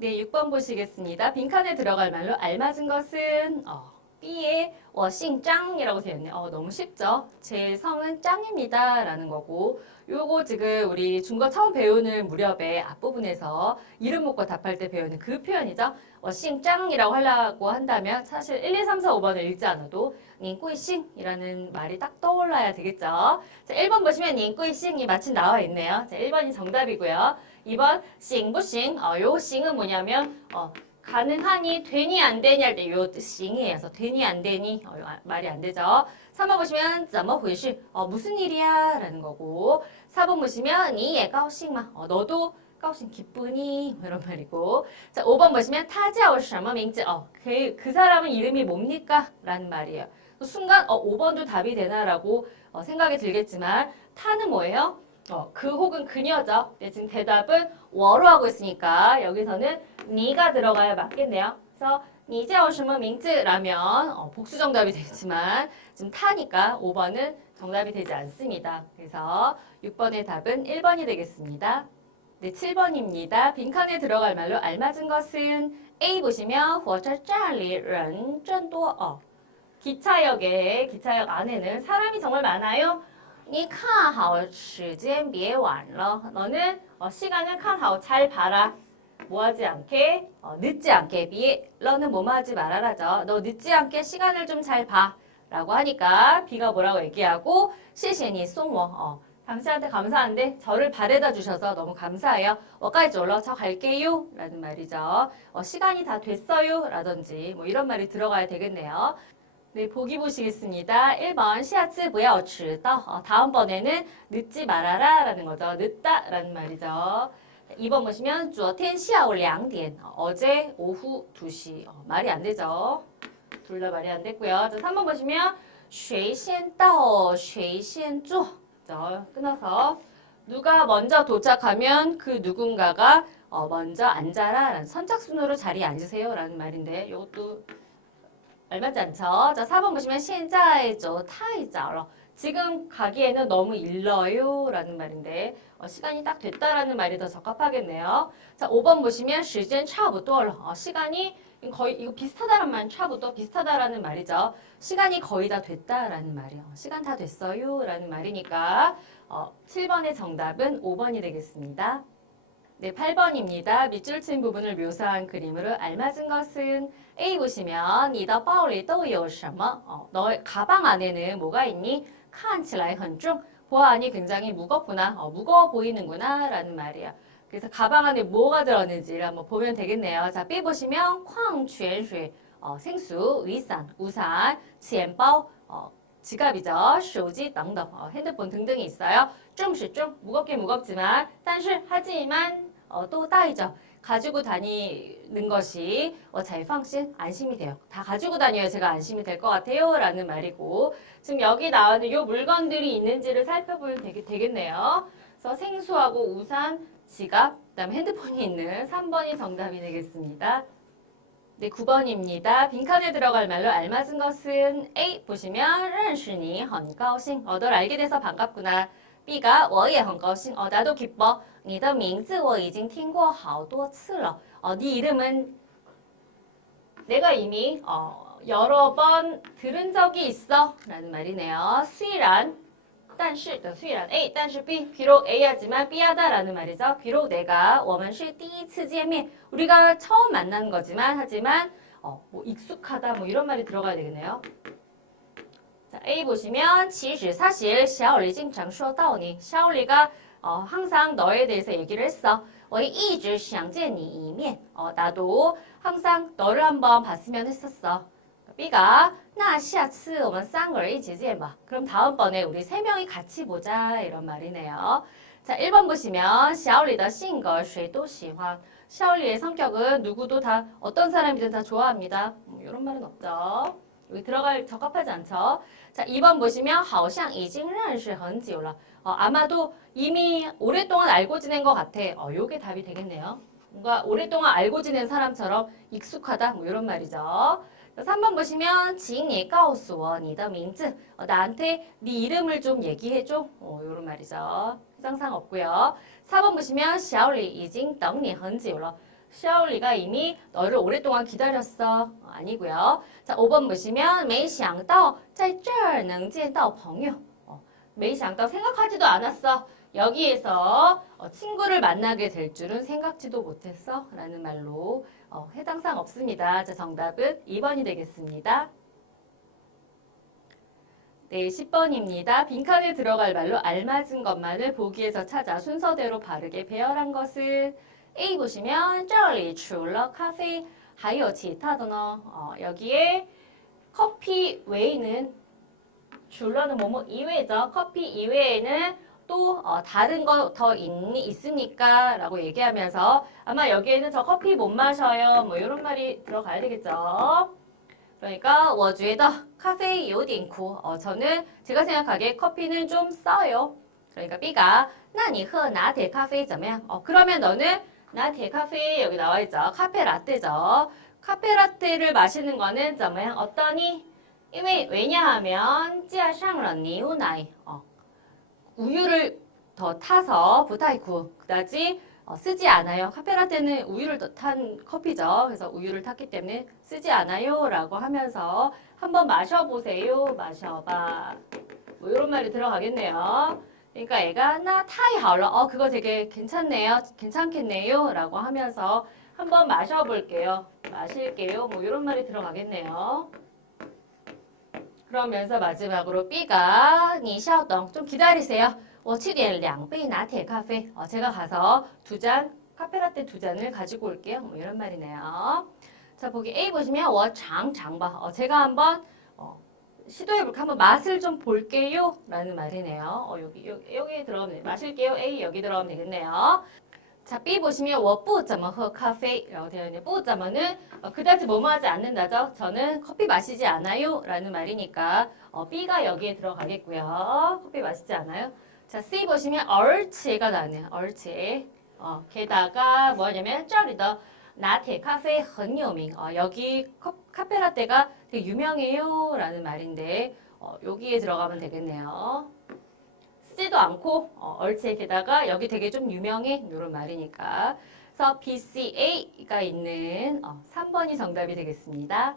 네, 6번 보시겠습니다. 빈칸에 들어갈 말로 알맞은 것은 어, B의 워싱짱이라고 되어 있네요. 어, 너무 쉽죠? 제 성은 짱입니다. 라는 거고 요거 지금 우리 중거 처음 배우는 무렵에 앞부분에서 이름 묻고 답할 때 배우는 그 표현이죠. 워싱짱이라고 하려고 한다면 사실 1, 2, 3, 4, 5번을 읽지 않아도 닝꾸이싱이라는 말이 딱 떠올라야 되겠죠. 자, 1번 보시면 닝꾸이싱이 마침 나와 있네요. 자, 1번이 정답이고요. 2번 싱부싱 어, 요 싱은 뭐냐면 어, 가능하니 되니 안 되니 할 때 요 싱이에요. 그래서 되니 안 되니 어, 아, 말이 안 되죠. 3번 보시면 怎么 회시 어, 무슨 일이야 라는 거고 4번 보시면 니에 가오싱마 어, 너도 가오싱 기쁘니 뭐 이런 말이고 자 5번 보시면 타지아오시마 맹지 어, 그, 그 사람은 이름이 뭡니까? 라는 말이에요. 순간 어, 5번도 답이 되나라고 어, 생각이 들겠지만 타는 뭐예요? 어, 그 혹은 그녀죠. 네, 지금 대답은 워로 하고 있으니까 여기서는 니가 들어가야 맞겠네요. 그래서 니제什么 名字라면 어, 복수 정답이 되지만 지금 타니까 5번은 정답이 되지 않습니다. 그래서 6번의 답은 1번이 되겠습니다. 네, 7번입니다. 빈칸에 들어갈 말로 알맞은 것은 A 보시면 火车站里人真多 어, 기차역에 기차역 안에는 사람이 정말 많아요. 你看好时间别晚了. 너는 어, 시간을 看好잘 봐라. 뭐하지 않게 어, 늦지 않게 비에 너는 뭐하지 말아라죠. 너 늦지 않게 시간을 좀 잘 봐. 라고 하니까 비가 뭐라고 얘기하고 시시니 쏘모 어, 당신한테 감사한데 저를 바래다 주셔서 너무 감사해요. 어까지 올러 저 갈게요. 라는 말이죠. 어, 시간이 다 됐어요. 라든지 뭐 이런 말이 들어가야 되겠네요. 네, 보기 보시겠습니다. 1번 시아츠부야 어출더 어, 다음번에는 늦지 말아라 라는 거죠. 늦다 라는 말이죠. 2번 보시면 주어 텐시아 올량디엔 어제 오후 2시 어, 말이 안 되죠. 둘 다 말이 안 됐고요. 자, 3번 보시면 쉐이신 따오 쉐이신 쪼 끊어서 누가 먼저 도착하면 그 누군가가 어, 먼저 앉아라 선착순으로 자리에 앉으세요 라는 말인데 이것도 얼마지 않죠? 자, 4번 보시면 신자이죠. 타이자러. 지금 가기에는 너무 일러요 라는 말인데 어, 시간이 딱 됐다라는 말이 더 적합하겠네요. 자, 5번 보시면 시즌 차부돌 어, 시간이 거의 이거 비슷하다란 말 차부터 비슷하다라는 말이죠. 시간이 거의 다 됐다라는 말이에요. 어, 시간 다 됐어요 라는 말이니까 어, 7번의 정답은 5번이 되겠습니다. 네, 8번입니다. 밑줄 친 부분을 묘사한 그림으로 알맞은 것은 A 보시면 你的包里都有什么? 어, 너의 가방 안에는 뭐가 있니? 看起来很重. 보아하니 굉장히 무겁구나. 어, 무거워 보이는구나 라는 말이에요. 그래서 가방 안에 뭐가 들었는지를 한번 보면 되겠네요. 자, B 보시면 矿泉水, 어, 생수, 위산, 우산, 钱包, 어, 지갑이죠. 手机 등등, 어, 핸드폰 등등이 있어요. 좀씩 좀 무겁게 무겁지만, 但是 하지만 어, 또 따이죠. 가지고 다니는 것이 어, 잘放心 안심이 돼요. 다 가지고 다녀야 제가 안심이 될 것 같아요. 라는 말이고 지금 여기 나오는 이 물건들이 있는지를 살펴보면 되게, 되겠네요. 그래서 생수하고 우산, 지갑, 그다음에 핸드폰이 있는 3번이 정답이 되겠습니다. 네, 9번입니다. 빈칸에 들어갈 말로 알맞은 것은 A 보시면 认识你很高兴 어, 널 알게 돼서 반갑구나. B가 我也很高兴 어, 나도 기뻐. 你的名字我已经听过好多次了 어, 네 이름은 내가 이미 어, 여러 번 들은 적이 있어 라는 말이네요. 虽然但是的 虽然 A 但是 B 비록 A하지만 B하다라는 말이죠. 비록 내가 我们是第一次见面 우리가 처음 만난 거지만 하지만 어, 뭐 익숙하다 뭐 이런 말이 들어가야 되겠네요. 자, A 보시면 其实 사실 小李经常说到你 샤올리가 어, 항상 너에 대해서 얘기를 했어. 我一直想见你一面. 어, 나도 항상 너를 한번 봤으면 했었어. B가 那下次我们三个人一起见吧. 그럼 다음번에 우리 세 명이 같이 보자 이런 말이네요. 자, 1번 보시면 小李的性格谁都喜欢. 샤올리의 성격은 누구도 다 어떤 사람이든 다 좋아합니다. 뭐 이런 말은 없죠. 여기 들어갈 적합하지 않죠. 자, 2번 보시면 好像已经认识很久了. 어, 아마도 이미 오랫동안 알고 지낸 것 같아. 어, 요게 답이 되겠네요. 뭔가 오랫동안 알고 지낸 사람처럼 익숙하다. 뭐 이런 말이죠. 3번 보시면 请你告诉我你的名字. 어, 나한테 네 이름을 좀 얘기해 줘. 어, 이런 말이죠. 상상 없고요. 4번 보시면 小李已经等你很久了. 샤올리가 이미 너를 오랫동안 기다렸어. 어, 아니고요. 자, 5번 보시면 没想到在这儿能见到朋友. 어, 没想到생각하지도 않았어. 여기에서 어, 친구를 만나게 될 줄은 생각지도 못했어. 라는 말로 어, 해당사항 없습니다. 자, 정답은 2번이 되겠습니다. 네, 10번입니다. 빈칸에 들어갈 말로 알맞은 것만을 보기에서 찾아 순서대로 바르게 배열한 것은 A 보시면 这里除了咖啡还有其他的呢 어, 여기에 커피 외에는 줄러는 뭐뭐 이외죠. 커피 이외에는 또 어, 다른 거 더 있니 있습니까? 라고 얘기하면서 아마 여기에는 저 커피 못 마셔요. 뭐 이런 말이 들어가야 되겠죠. 그러니까 我觉得咖啡有点苦. 어, 저는 제가 생각하기에 커피는 좀 써요. 그러니까 B가 那你喝拿铁咖啡怎么样? 어, 그러면 너는 나티 카페 여기 나와 있죠. 카페 라떼죠. 카페 라떼를 마시는 거는 정말 어떠니? 이미 왜냐하면 찌아샹런니 어, 우유를 더 타서 부타이쿠 그다지 어, 쓰지 않아요. 카페 라떼는 우유를 더 탄 커피죠. 그래서 우유를 탔기 때문에 쓰지 않아요라고 하면서 한번 마셔보세요. 마셔봐. 뭐 이런 말이 들어가겠네요. 그러니까 애가 나 타이 하러 어 그거 되게 괜찮네요. 괜찮겠네요라고 하면서 한번 마셔볼게요. 마실게요. 뭐 이런 말이 들어가겠네요. 그러면서 마지막으로 B가 你稍等좀 기다리세요. 我去点两杯拿铁咖啡. 어, 제가 가서 두 잔 카페라떼 두 잔을 가지고 올게요. 뭐 이런 말이네요. 자 보기 A 보시면 我尝尝吧. 어, 제가 한번 어, 시도해볼까 한번 맛을 좀 볼게요. 라는 말이네요. 어, 여기, 여기, 여기 들어가면 돼. 마실게요. A 여기 들어가면 되겠네요. 자, B 보시면 我不怎么喝咖啡 라고 되어 있는데 不怎么는 어, 그다지 뭐뭐 하지 않는다죠. 저는 커피 마시지 않아요. 라는 말이니까 어, B가 여기에 들어가겠고요. 커피 마시지 않아요. 자, C 보시면 얼치가 나네요. 얼치. 어, 게다가 뭐냐면 这里的 拿铁咖啡很有名. 어, 여기 컵- 카페라떼가 되게 유명해요. 라는 말인데 어, 여기에 들어가면 되겠네요. 쓰지도 않고 어, 얼치에 게다가 여기 되게 좀 유명해. 이런 말이니까. 그래서 BCA가 있는 어, 3번이 정답이 되겠습니다.